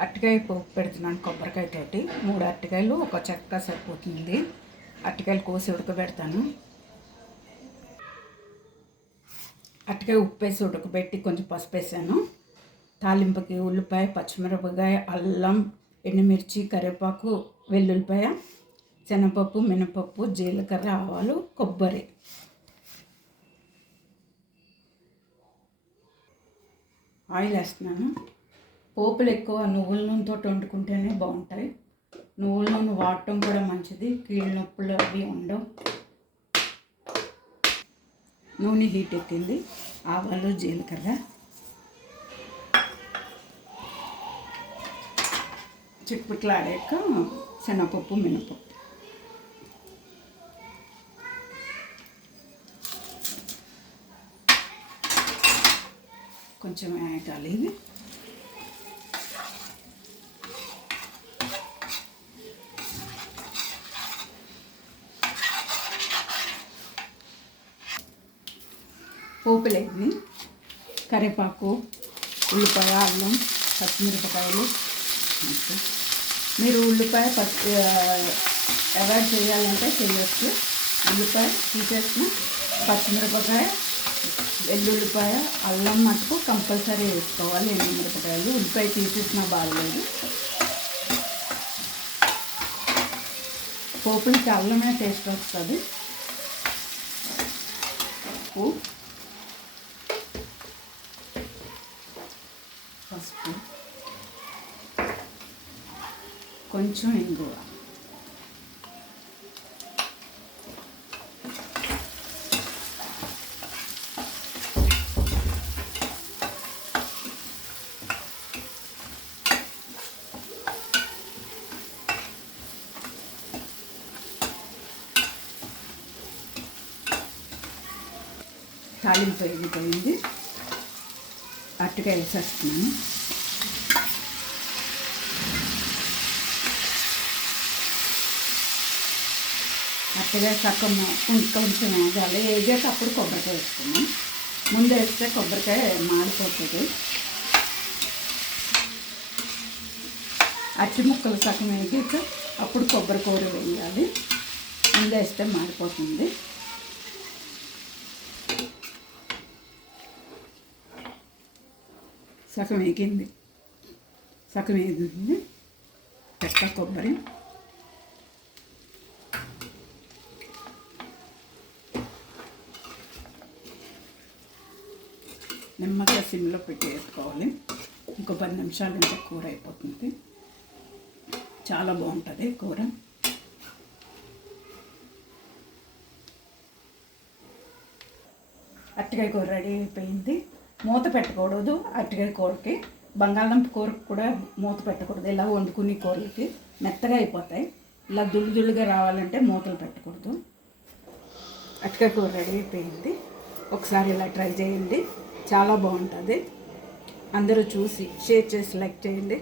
అరటికాయ పోపు పెడుతున్నాను కొబ్బరికాయ తోటి. మూడు అరటికాయలు ఒక చెక్క సరిపోతుంది. అరటికాయలు కోసి ఉడకబెడతాను. అరటికాయ ఉప్పు వేసి ఉడకబెట్టి కొంచెం పసుపు వేసాను. తాలింపుకి ఉల్లిపాయ పచ్చిమిరపకాయ అల్లం ఎండుమిర్చి కరివేపాకు వెల్లుల్లిపాయ శనగపప్పు మినపప్పు జీలకర్ర ఆవాలు కొబ్బరి. ఆయిల్ వేస్తున్నాను. పోపులు ఎక్కువ నువ్వుల నూనెతో వండుకుంటేనే బాగుంటాయి. నువ్వుల నూనె వాడటం కూడా మంచిది. కీళ్ళ నొప్పులు అవి ఉండవు. నూనె హీట్ ఎక్కింది. ఆవాలు జీలకర్ర. చిక్కుట్లాడాక శనగపప్పు మినపప్పు. కొంచెం యాడ్ ఇవి. పోపులేని కరివేపాకు ఉల్లిపాయ అల్లం పచ్చిమిరపకాయలు మీరు ఉల్లిపాయ పచ్చి అవాయిడ్ చేయాలంటే చేయొచ్చు. ఉల్లిపాయ తీసేసిన పచ్చిమిరపకాయ వెల్లుల్లిపాయ అల్లం మటుకు కంపల్సరీ వేసుకోవాలి. ఎండుమిరపకాయలు ఉల్లిపాయ తీసేసిన బాగలేదు పోపులకి అల్లమే టేస్ట్ వస్తుంది. ఉప్పు పసుపు కొంచెం ఇంగువ. తాలింపు ఇది పోయింది అట్టుగా వేసేస్తున్నాను. అట్టగా సగం కొంచెం వేగాలి వేగాక అప్పుడు కొబ్బరికాయ వేసుకున్నాం ముందు వేస్తే కొబ్బరికాయ మాడిపోతుంది. అట్టి ముక్కలు సగం వేగాక అప్పుడు కొబ్బరి కూర వేయాలి. ముందు వేస్తే మాడిపోతుంది. సగం వేగింది. సగం వేగింది. చెక్క కొబ్బరి. నెమ్మదిగా సిమ్లో పెట్టి వేసుకోవాలి ఇంకో పది నిమిషాలు ఉంటే కూర అయిపోతుంది. చాలా బాగుంటుంది కూర. అరటికాయ కూర రెడీ అయిపోయింది. మూత పెట్టకూడదు అరటికాయ కూరకి. బంగాళదుంప కూరకు కూడా మూత పెట్టకూడదు. ఇలా వండుకునే కూరలకి మెత్తగా అయిపోతాయి. ఇలా దుళ్ళు దుళ్ళుగా రావాలంటే మూతలు పెట్టకూడదు. అరటికాయ కూర రెడీ అయిపోయింది. ఒకసారి ఇలా ట్రై చేయండి. చాలా బాగుంటుంది. అందరూ చూసి షేర్ చేసి లైక్ చేయండి.